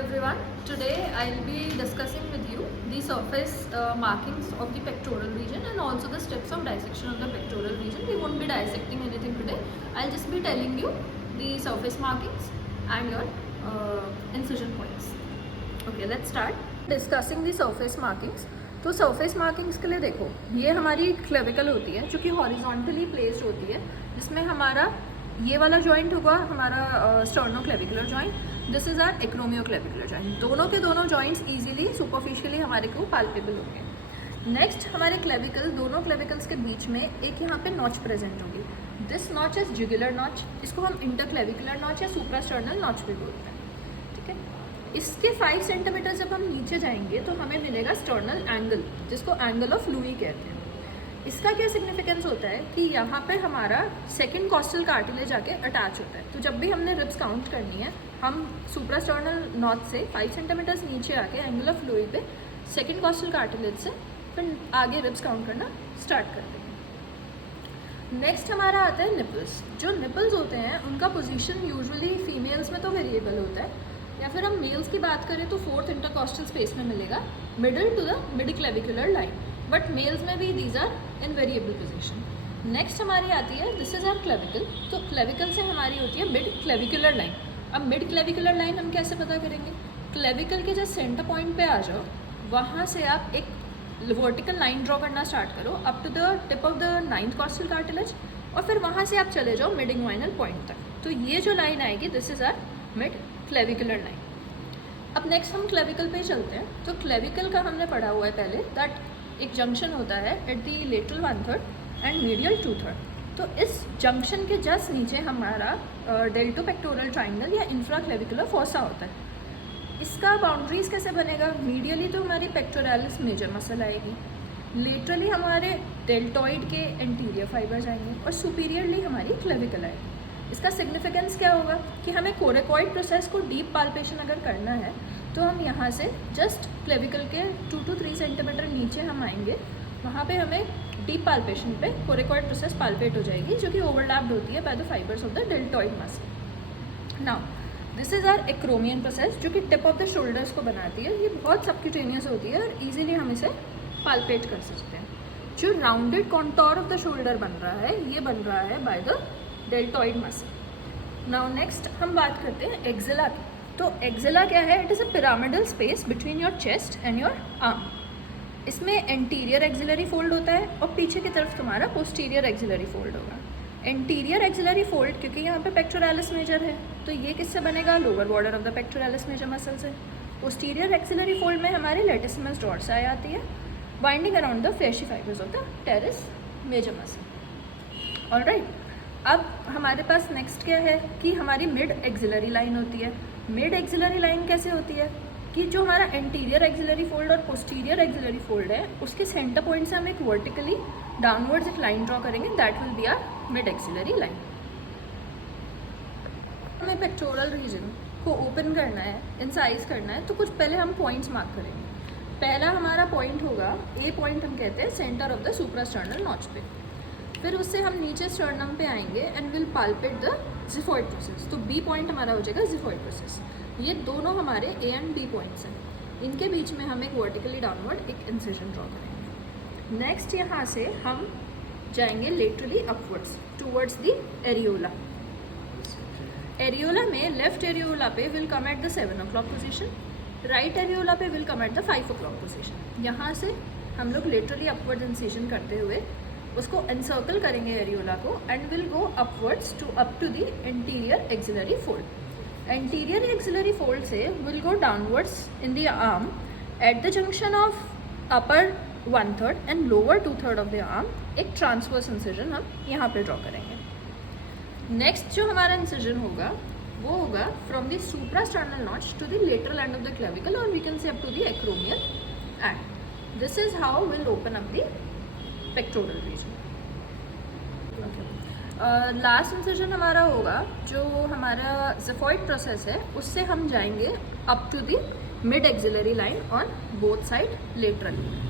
everyone. Today I'll be discussing with you the surface markings of the pectoral region and also the steps of dissection of the pectoral region. We won't be dissecting anything today. I'll just be telling you the surface markings and your incision points. Okay, let's start discussing the surface markings. तो surface markings के लिए देखो, ये हमारी clavicle होती है जो कि हॉरिजॉन्टली प्लेस्ड होती है, जिसमें हमारा ये वाला जॉइंट होगा हमारा sternoclavicular joint. This is our acromioclavicular joint. दोनों के दोनों जॉइंट्स इजीली सुपरफिशियली हमारे को पाल्पेबल होंगे. नेक्स्ट हमारे क्लेविकल, दोनों क्लेविकल्स के बीच में एक यहाँ पे नॉच प्रेजेंट होगी. This notch is jugular notch. इसको हम इंटरक्लेविकुलर नॉच या सुप्रास्टर्नल नॉच भी बोलते हैं. ठीक है, इसके 5 सेंटीमीटर जब हम नीचे जाएंगे तो हमें मिलेगा स्टर्नल एंगल, जिसको एंगल ऑफ लुई कहते हैं. इसका क्या सिग्निफिकेंस होता है कि यहाँ पे हमारा सेकंड कॉस्टल कार्टिलेज आके अटैच होता है. तो जब भी हमने रिब्स काउंट करनी है, हम सुप्रास्टर्नल नॉच से 5 सेंटीमीटर नीचे आके एंगल ऑफ लुई पे सेकंड कॉस्टल कार्टिलेज से फिर आगे रिब्स काउंट करना स्टार्ट कर देंगे. नेक्स्ट हमारा आता है निपल्स. जो निपल्स होते हैं उनका पोजीशन यूजुअली फीमेल्स में तो वेरिएबल होता है, या फिर हम मेल्स की बात करें तो 4th इंटरकॉस्टल स्पेस में मिलेगा, middle to the mid clavicular line. But males में भी these are in variable position. Next हमारी आती है, दिस इज आर क्लेविकल. तो क्लेविकल से हमारी होती है मिड क्लेविकुलर लाइन. अब मिड क्लेविकुलर लाइन हम कैसे पता करेंगे? क्लेविकल के जस्ट सेंटर पॉइंट पे आ जाओ, वहाँ से आप एक वर्टिकल लाइन ड्रॉ करना स्टार्ट करो up to the tip of the 9th costal cartilage, और फिर वहाँ से आप चले जाओ मिड इंग्वाइनल पॉइंट तक. तो ये जो लाइन आएगी, this is our mid clavicular line. अब नेक्स्ट हम क्लेविकल पे चलते हैं. तो क्लेविकल का हमने पढ़ा हुआ है पहले, दैट एक जंक्शन होता है at the lateral 1/3 and medial 2/3. तो इस जंक्शन के जस्ट नीचे हमारा डेल्टो पेक्टोरल ट्राइंगल या इंफ्राक्लेविकुलर फोसा होता है. इसका बाउंड्रीज कैसे बनेगा? मीडियली तो हमारी पेक्टोरालिस मेजर मसल आएगी, लेटरली हमारे डेल्टॉइड के एंटीरियर फाइबर्स आएंगे, और सुपीरियरली हमारी क्लेविकल आएगी. इसका सिग्निफिकेंस क्या होगा कि हमें कोरेकॉइड प्रोसेस को डीप पाल्पेशन अगर करना है तो हम यहाँ से जस्ट क्लेविकल के 2 to 3 सेंटीमीटर नीचे हम आएंगे, वहाँ पे हमें डीप पाल्पेशन पे कोरेकॉइड प्रोसेस पाल्पेट हो जाएगी, जो कि ओवरलैप्ड होती है by the fibres of the deltoid muscle. Now this is our acromion process, जो कि टिप ऑफ द शोल्डर्स को बनाती है. ये बहुत सबक्यूटेनियस होती है और ईजिली हम इसे पाल्पेट कर सकते हैं. जो rounded contour of the shoulder बन रहा है, ये बन रहा है by the deltoid muscle. Now next हम बात करते हैं एक्जिला की. तो एक्जिला क्या है? It is a pyramidal space between your chest and your arm. इसमें एंटीरियर एक्सिलरी फोल्ड होता है और पीछे की तरफ तुम्हारा पोस्टीरियर एक्सिलरी फोल्ड होगा. एंटीरियर एक्सिलरी फोल्ड क्योंकि यहाँ पे पेक्टोरालिस मेजर है, तो ये किससे बनेगा? Lower border of the pectoralis major muscle से. पोस्टीरियर एक्सिलरी फोल्ड में हमारी लेटिसिमस डॉर्साई आती है, binding around the fleshy fibres of the teres major muscle. Alright, अब हमारे पास नेक्स्ट क्या है कि हमारी मिड एक्सिलरी लाइन होती है. मिड एक्सिलरी लाइन कैसे होती है कि जो हमारा एंटीरियर एक्सिलरी फोल्ड और पोस्टीरियर एक्सिलरी फोल्ड है, उसके सेंटर पॉइंट से हम एक वर्टिकली डाउनवर्ड्स एक लाइन ड्रॉ करेंगे, that will be our mid axillary line. हमें पेक्टोरल रीजन को ओपन करना है, इंसाइज करना है, तो कुछ पहले हम पॉइंट्स मार्क करेंगे. पहला हमारा पॉइंट होगा, ए पॉइंट हम कहते हैं centre of the suprasternal notch पे. फिर उससे हम नीचे स्टर्नम पे आएंगे and will palpate the xiphoid process. तो बी पॉइंट हमारा हो जाएगा जिफॉइड प्रोसेस. ये दोनों हमारे ए एंड बी पॉइंट्स हैं. इनके बीच में हम एक वर्टिकली डाउनवर्ड एक इंसिजन ड्रॉ करेंगे. नेक्स्ट यहाँ से हम जाएंगे laterally upwards towards the areola. Areola में लेफ्ट एरियोला पे will come at the 7 o'clock position, right areola पे will come at the 5 o'clock position. यहाँ से हम लोग लेटरली अपवर्ड इंसिजन करते हुए उसको एनसर्कल करेंगे एरियोला को and will go upwards to up to the interior axillary fold. Anterior axillary fold से will go downwards in the arm at the junction of upper 1/3 and lower 2/3 of the arm. एक transverse incision हम यहाँ पे draw करेंगे. Next जो हमारा incision होगा वो होगा from the suprasternal notch to the lateral end of the clavicle, और we can say up to the acromial end. This is how will open up the pectoral region. Last incision हमारा होगा जो हमारा xiphoid process है, उससे हम जाएंगे up to the mid axillary line on both side laterally.